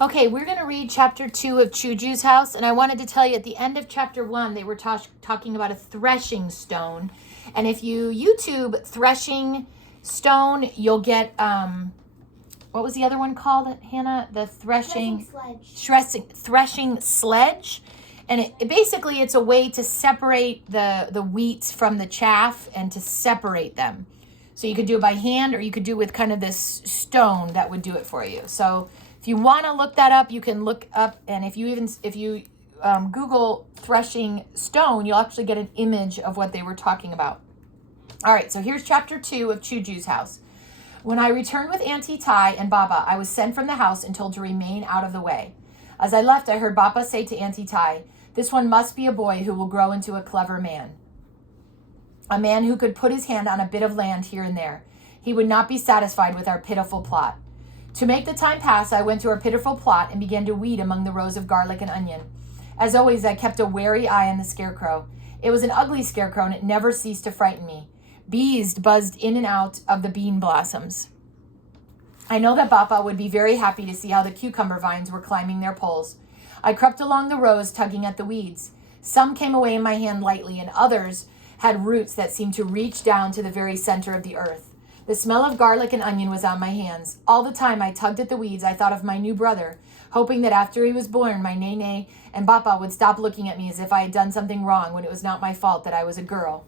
Okay, we're going to read chapter 2 of Chuju's house. And I wanted to tell you at the end of chapter 1, they were talking about a threshing stone. And if you YouTube threshing stone, you'll get, what was the other one called, Hannah? The threshing sledge. And it basically, it's a way to separate the wheat from the chaff and to separate them. So you could do it by hand, or you could do it with kind of this stone that would do it for you. So if you want to look that up, you can look up, and if you Google threshing stone, you'll actually get an image of what they were talking about. All right, so here's chapter 2 of Chuju's house. When I returned with Auntie Tai and Baba, I was sent from the house and told to remain out of the way. As I left, I heard Baba say to Auntie Tai, "This one must be a boy who will grow into a clever man. A man who could put his hand on a bit of land here and there. He would not be satisfied with our pitiful plot." To make the time pass, I went to our pitiful plot and began to weed among the rows of garlic and onion. As always, I kept a wary eye on the scarecrow. It was an ugly scarecrow, and it never ceased to frighten me. Bees buzzed in and out of the bean blossoms. I know that Bappa would be very happy to see how the cucumber vines were climbing their poles. I crept along the rows, tugging at the weeds. Some came away in my hand lightly, and others had roots that seemed to reach down to the very center of the earth. The smell of garlic and onion was on my hands. All the time I tugged at the weeds, I thought of my new brother, hoping that after he was born, my Nene and Bappa would stop looking at me as if I had done something wrong when it was not my fault that I was a girl.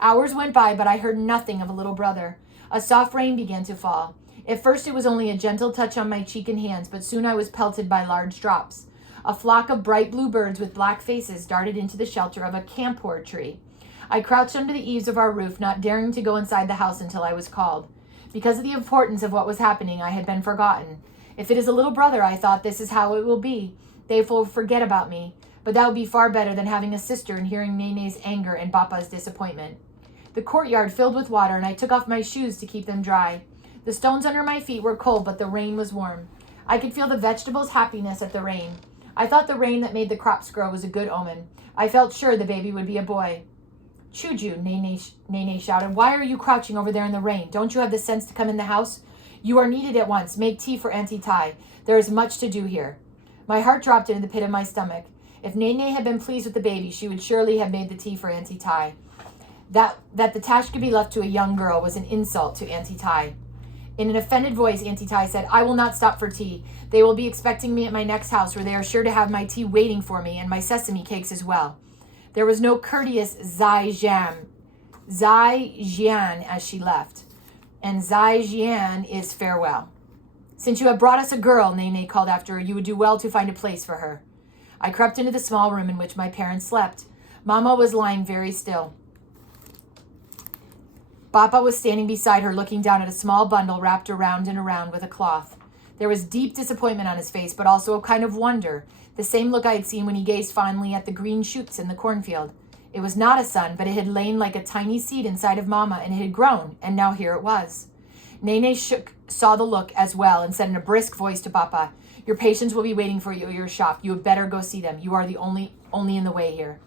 Hours went by, but I heard nothing of a little brother. A soft rain began to fall. At first it was only a gentle touch on my cheek and hands, but soon I was pelted by large drops. A flock of bright blue birds with black faces darted into the shelter of a camphor tree. I crouched under the eaves of our roof, not daring to go inside the house until I was called. Because of the importance of what was happening, I had been forgotten. If it is a little brother, I thought, this is how it will be. They will forget about me. But that would be far better than having a sister and hearing Nene's anger and Bappa's disappointment. The courtyard filled with water, and I took off my shoes to keep them dry. The stones under my feet were cold, but the rain was warm. I could feel the vegetables' happiness at the rain. I thought the rain that made the crops grow was a good omen. I felt sure the baby would be a boy. "Chuju," Nene shouted, "why are you crouching over there in the rain? Don't you have the sense to come in the house? You are needed at once. Make tea for Auntie Tai. There is much to do here." My heart dropped into the pit of my stomach. If Nene had been pleased with the baby, she would surely have made the tea for Auntie Tai. That the task could be left to a young girl was an insult to Auntie Tai. In an offended voice, Auntie Tai said, "I will not stop for tea. They will be expecting me at my next house, where they are sure to have my tea waiting for me and my sesame cakes as well." There was no courteous Zai Jian as she left. And Zai Jian is farewell. "Since you have brought us a girl," Nene called after her, "you would do well to find a place for her." I crept into the small room in which my parents slept. Mama was lying very still. Bappa was standing beside her, looking down at a small bundle wrapped around and around with a cloth. There was deep disappointment on his face, but also a kind of wonder, the same look I had seen when he gazed fondly at the green shoots in the cornfield. It was not a son, but it had lain like a tiny seed inside of Mama, and it had grown, and now here it was. Nene saw the look as well, and said in a brisk voice to Bappa, "Your patients will be waiting for you at your shop. You had better go see them. You are the only in the way here."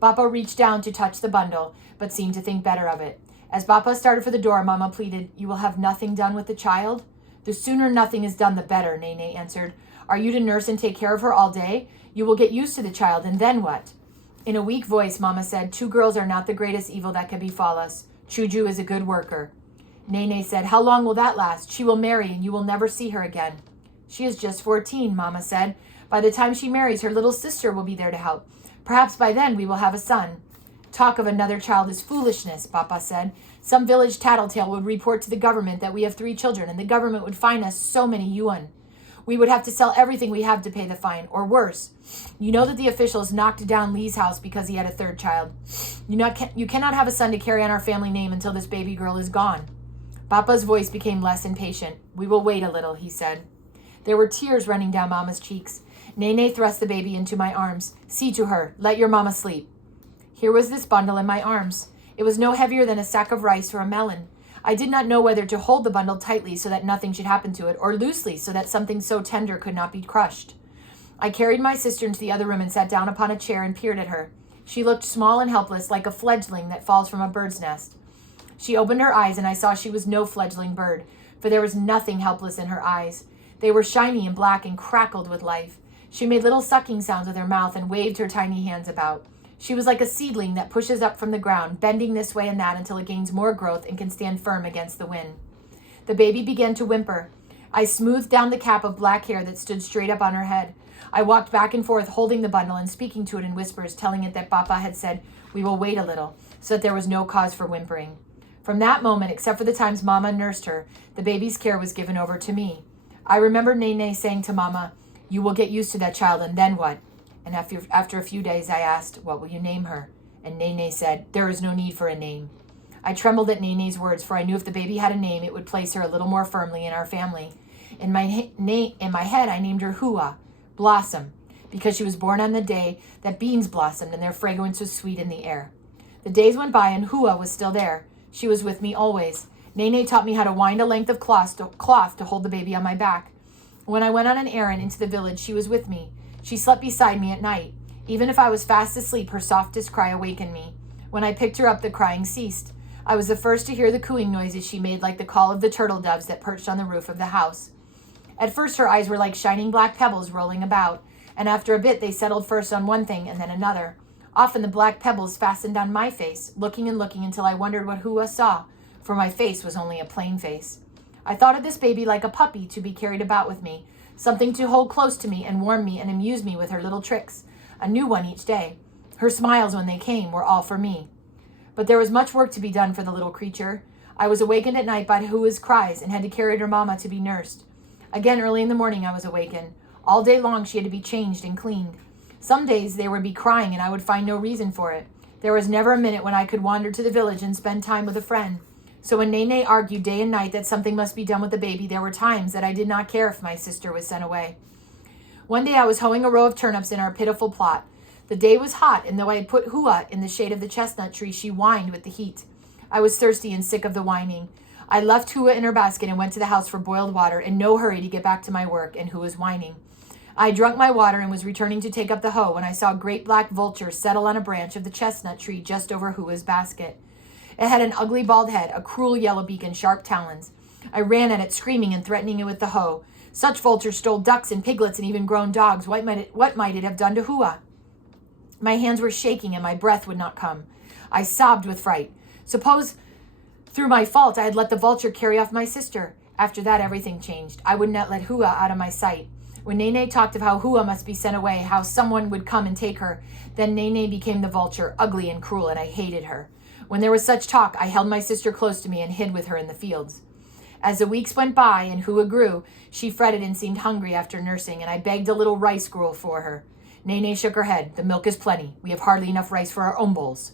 Bappa reached down to touch the bundle, but seemed to think better of it. As Bappa started for the door, Mama pleaded, "You will have nothing done with the child?" "The sooner nothing is done, the better," Nene answered. "Are you to nurse and take care of her all day? You will get used to the child, and then what?" In a weak voice, Mama said, "2 girls are not the greatest evil that can befall us. Chuju is a good worker." Nene said, "How long will that last? She will marry, and you will never see her again." "She is just 14, Mama said. "By the time she marries, her little sister will be there to help. Perhaps by then we will have a son." "Talk of another child is foolishness," Bappa said. "Some village tattletale would report to the government that we have 3 children, and the government would fine us so many yuan. We would have to sell everything we have to pay the fine, or worse. You know that the officials knocked down Lee's house because he had a 3rd child. You cannot have a son to carry on our family name until this baby girl is gone." Bappa's voice became less impatient. "We will wait a little," he said. There were tears running down Mama's cheeks. Nene thrust the baby into my arms. "See to her. Let your Mama sleep." Here was this bundle in my arms. It was no heavier than a sack of rice or a melon. I did not know whether to hold the bundle tightly so that nothing should happen to it, or loosely so that something so tender could not be crushed. I carried my sister into the other room and sat down upon a chair and peered at her. She looked small and helpless, like a fledgling that falls from a bird's nest. She opened her eyes, and I saw she was no fledgling bird, for there was nothing helpless in her eyes. They were shiny and black and crackled with life. She made little sucking sounds with her mouth and waved her tiny hands about. She was like a seedling that pushes up from the ground, bending this way and that until it gains more growth and can stand firm against the wind. The baby began to whimper. I smoothed down the cap of black hair that stood straight up on her head. I walked back and forth holding the bundle and speaking to it in whispers, telling it that Papa had said, "We will wait a little," so that there was no cause for whimpering. From that moment, except for the times Mama nursed her, the baby's care was given over to me. I remember Nene saying to Mama, "You will get used to that child, and then what?" And after a few days, I asked, "What will you name her?" And Nene said, "There is no need for a name." I trembled at Nene's words, for I knew if the baby had a name, it would place her a little more firmly in our family. In my head, I named her Hua, Blossom, because she was born on the day that beans blossomed and their fragrance was sweet in the air. The days went by and Hua was still there. She was with me always. Nene taught me how to wind a length of cloth to hold the baby on my back. When I went on an errand into the village, she was with me. She slept beside me at night. Even if I was fast asleep, her softest cry awakened me. When I picked her up, the crying ceased. I was the first to hear the cooing noises she made, like the call of the turtle doves that perched on the roof of the house. At first, her eyes were like shining black pebbles rolling about, and after a bit, they settled first on one thing and then another. Often the black pebbles fastened on my face, looking and looking until I wondered what Hua saw, for my face was only a plain face. I thought of this baby like a puppy to be carried about with me, something to hold close to me and warm me and amuse me with her little tricks, a new one each day. Her smiles when they came were all for me. But there was much work to be done for the little creature. I was awakened at night by Hua's cries and had to carry her mama to be nursed. Again, early in the morning, I was awakened. All day long, she had to be changed and cleaned. Some days they would be crying and I would find no reason for it. There was never a minute when I could wander to the village and spend time with a friend. So when Nene argued day and night that something must be done with the baby, there were times that I did not care if my sister was sent away. One day I was hoeing a row of turnips in our pitiful plot. The day was hot, and though I had put Hua in the shade of the chestnut tree, she whined with the heat. I was thirsty and sick of the whining. I left Hua in her basket and went to the house for boiled water, in no hurry to get back to my work, and Hua's whining. I drank my water and was returning to take up the hoe when I saw a great black vulture settle on a branch of the chestnut tree just over Hua's basket. It had an ugly bald head, a cruel yellow beak, and sharp talons. I ran at it, screaming and threatening it with the hoe. Such vultures stole ducks and piglets and even grown dogs. What might it have done to Hua? My hands were shaking and my breath would not come. I sobbed with fright. Suppose through my fault I had let the vulture carry off my sister. After that, everything changed. I would not let Hua out of my sight. When Nene talked of how Hua must be sent away, how someone would come and take her, then Nene became the vulture, ugly and cruel, and I hated her. When there was such talk, I held my sister close to me and hid with her in the fields. As the weeks went by and Hua grew, she fretted and seemed hungry after nursing, and I begged a little rice gruel for her. Nene shook her head. "The milk is plenty. We have hardly enough rice for our own bowls."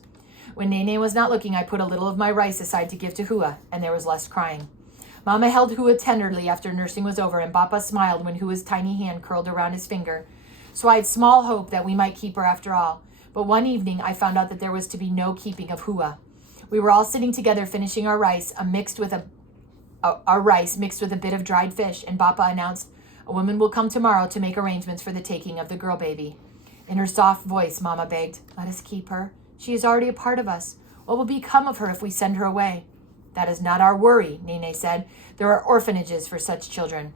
When Nene was not looking, I put a little of my rice aside to give to Hua, and there was less crying. Mama held Hua tenderly after nursing was over, and Papa smiled when Hua's tiny hand curled around his finger. So I had small hope that we might keep her after all. But one evening I found out that there was to be no keeping of Hua. We were all sitting together finishing our rice, mixed with a bit of dried fish, and Papa announced, "A woman will come tomorrow to make arrangements for the taking of the girl baby." In her soft voice, Mama begged, "Let us keep her. She is already a part of us. What will become of her if we send her away?" "That is not our worry," Nene said. "There are orphanages for such children."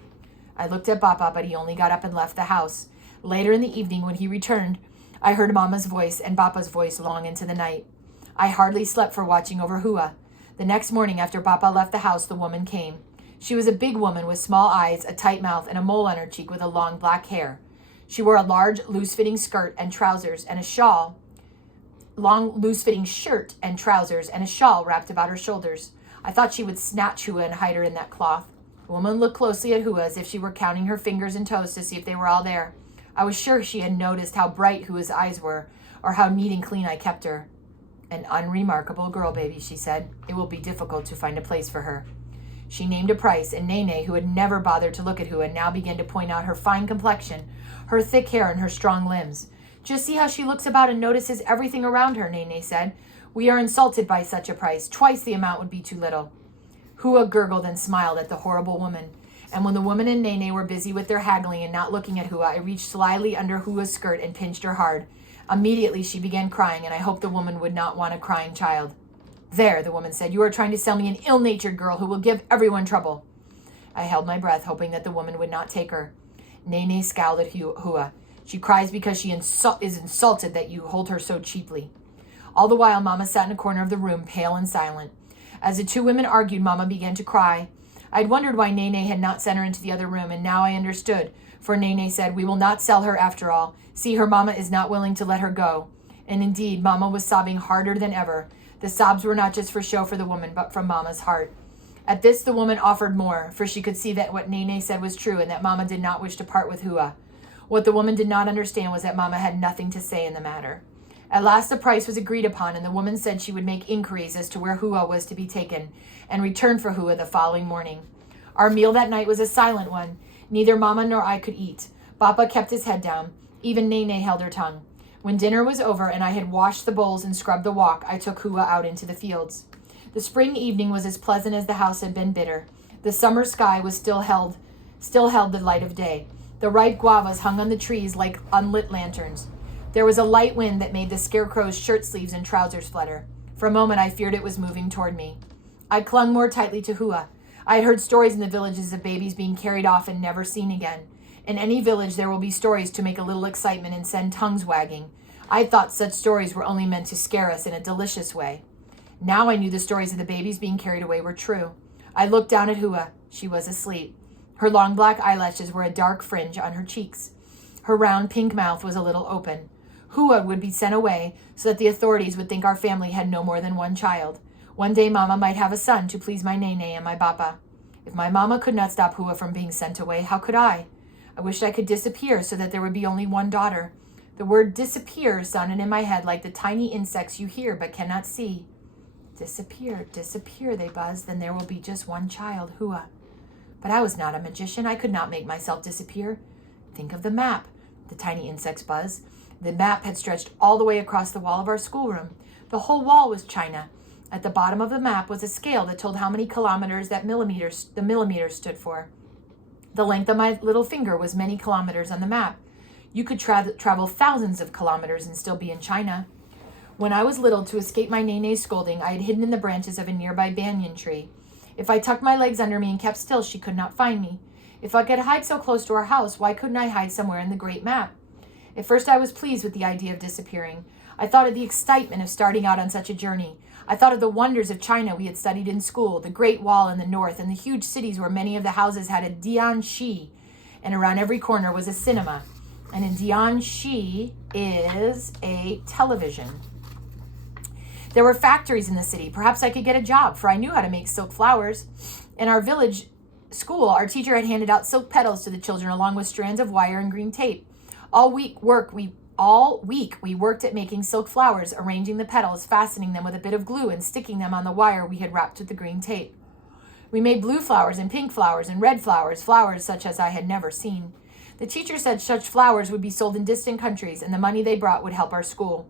I looked at Papa, but he only got up and left the house. Later in the evening, when he returned, I heard Mama's voice and Papa's voice long into the night. I hardly slept for watching over Hua. The next morning, after Papa left the house, the woman came. She was a big woman with small eyes, a tight mouth, and a mole on her cheek with a long black hair. She wore a large, loose-fitting skirt and trousers and a shawl, long, loose-fitting shirt and trousers and a shawl wrapped about her shoulders. I thought she would snatch Hua and hide her in that cloth. The woman looked closely at Hua as if she were counting her fingers and toes to see if they were all there. I was sure she had noticed how bright Hua's eyes were, or how neat and clean I kept her. "An unremarkable girl baby," she said. "It will be difficult to find a place for her." She named a price, and Nene, who had never bothered to look at Hua, now began to point out her fine complexion, her thick hair, and her strong limbs. "Just see how she looks about and notices everything around her," Nene said. "We are insulted by such a price. Twice the amount would be too little." Hua gurgled and smiled at the horrible woman. And when the woman and Nene were busy with their haggling and not looking at Hua, I reached slyly under Hua's skirt and pinched her hard. Immediately she began crying, and I hoped the woman would not want a crying child. "There," the woman said, "you are trying to sell me an ill-natured girl who will give everyone trouble." I held my breath, hoping that the woman would not take her. Nene scowled at Hua. She cries because she is insulted that you hold her so cheaply. All the while, Mama sat in a corner of the room, pale and silent. As the two women argued, Mama began to cry. I'd wondered why Nene had not sent her into the other room, and now I understood, for Nene said, "We will not sell her after all. See, her Mama is not willing to let her go." And indeed, Mama was sobbing harder than ever. The sobs were not just for show for the woman, but from Mama's heart. At this, the woman offered more, for she could see that what Nene said was true and that Mama did not wish to part with Hua. What the woman did not understand was that Mama had nothing to say in the matter. At last, the price was agreed upon, and the woman said she would make inquiries as to where Hua was to be taken, and return for Hua the following morning. Our meal that night was a silent one. Neither Mama nor I could eat. Bappa kept his head down. Even Nene held her tongue. When dinner was over and I had washed the bowls and scrubbed the wok, I took Hua out into the fields. The spring evening was as pleasant as the house had been bitter. The summer sky was still held the light of day. The ripe guavas hung on the trees like unlit lanterns. There was a light wind that made the scarecrow's shirt sleeves and trousers flutter. For a moment I feared it was moving toward me. I clung more tightly to Hua. I had heard stories in the villages of babies being carried off and never seen again. In any village there will be stories to make a little excitement and send tongues wagging. I thought such stories were only meant to scare us in a delicious way. Now I knew the stories of the babies being carried away were true. I looked down at Hua. She was asleep. Her long black eyelashes were a dark fringe on her cheeks. Her round pink mouth was a little open. Hua would be sent away so that the authorities would think our family had no more than one child. One day Mama might have a son to please my Nene and my Bappa. If my Mama could not stop Hua from being sent away, how could I? I wished I could disappear so that there would be only one daughter. The word disappear sounded in my head like the tiny insects you hear but cannot see. Disappear, disappear, they buzzed, then there will be just one child, Hua. But I was not a magician. I could not make myself disappear. Think of the map, the tiny insects buzzed. The map had stretched all the way across the wall of our schoolroom. The whole wall was china. At the bottom of the map was a scale that told how many kilometers the millimeter stood for. The length of my little finger was many kilometers on the map. You could travel thousands of kilometers and still be in China. When I was little, to escape my Nene's scolding, I had hidden in the branches of a nearby banyan tree. If I tucked my legs under me and kept still, she could not find me. If I could hide so close to our house, why couldn't I hide somewhere in the great map? At first, I was pleased with the idea of disappearing. I thought of the excitement of starting out on such a journey. I thought of the wonders of China we had studied in school, the Great Wall in the north, and the huge cities where many of the houses had a Dianxi, and around every corner was a cinema. And a Dianxi is a television. There were factories in the city. Perhaps I could get a job, for I knew how to make silk flowers. In our village school, our teacher had handed out silk petals to the children along with strands of wire and green tape. All week we worked at making silk flowers, arranging the petals, fastening them with a bit of glue, and sticking them on the wire we had wrapped with the green tape. We made blue flowers and pink flowers and red flowers, flowers such as I had never seen. The teacher said such flowers would be sold in distant countries, and the money they brought would help our school.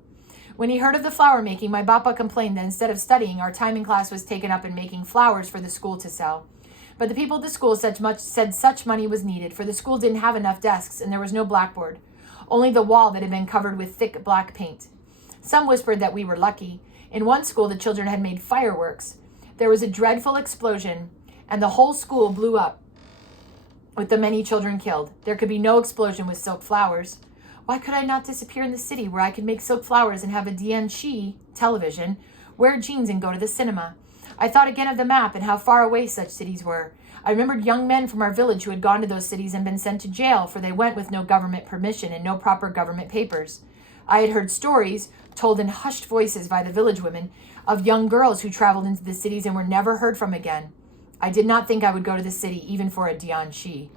When he heard of the flower making, my Bappa complained that instead of studying, our time in class was taken up in making flowers for the school to sell. But the people at the school said such money was needed, for the school didn't have enough desks and there was no blackboard, only the wall that had been covered with thick black paint. Some whispered that we were lucky. In one school, the children had made fireworks. There was a dreadful explosion, and the whole school blew up with the many children killed. There could be no explosion with silk flowers. Why could I not disappear in the city where I could make silk flowers and have a Dianxi television, wear jeans and go to the cinema? I thought again of the map and how far away such cities were. I remembered young men from our village who had gone to those cities and been sent to jail, for they went with no government permission and no proper government papers. I had heard stories, told in hushed voices by the village women, of young girls who traveled into the cities and were never heard from again. I did not think I would go to the city, even for a Dianxi.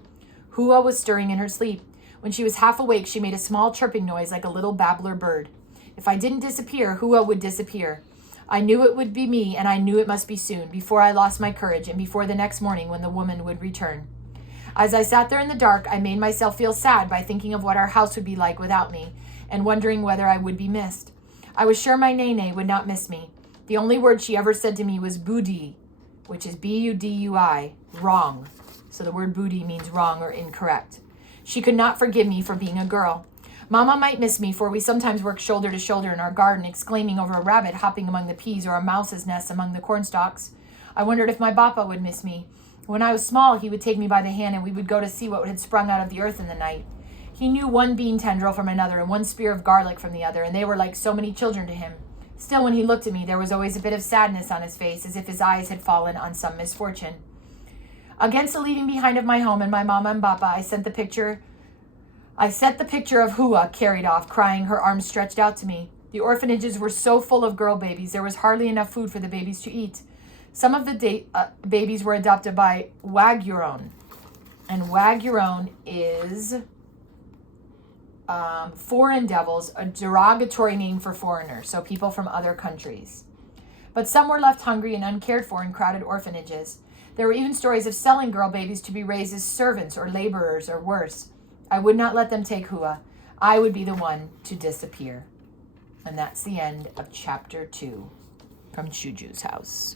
Hua was stirring in her sleep. When she was half awake, she made a small chirping noise like a little babbler bird. If I didn't disappear, Hua would disappear. I knew it would be me, and I knew it must be soon, before I lost my courage and before the next morning when the woman would return. As I sat there in the dark, I made myself feel sad by thinking of what our house would be like without me, and wondering whether I would be missed. I was sure my Nene would not miss me. The only word she ever said to me was budi, which is B-U-D-U-I, wrong. So the word budi means wrong or incorrect. She could not forgive me for being a girl. Mama might miss me, for we sometimes worked shoulder to shoulder in our garden, exclaiming over a rabbit hopping among the peas or a mouse's nest among the cornstalks. I wondered if my Bappa would miss me. When I was small, he would take me by the hand and we would go to see what had sprung out of the earth in the night. He knew one bean tendril from another and one spear of garlic from the other, and they were like so many children to him. Still, when he looked at me, there was always a bit of sadness on his face, as if his eyes had fallen on some misfortune. Against the leaving behind of my home and my mama and papa, I set the picture of Hua carried off, crying, her arms stretched out to me. The orphanages were so full of girl babies, there was hardly enough food for the babies to eat. Some of the babies were adopted by Wagyuron. And Wagyuron is foreign devils, a derogatory name for foreigners, so people from other countries. But some were left hungry and uncared for in crowded orphanages. There were even stories of selling girl babies to be raised as servants or laborers or worse. I would not let them take Hua. I would be the one to disappear. And that's the end of chapter 2 from Shuju's house.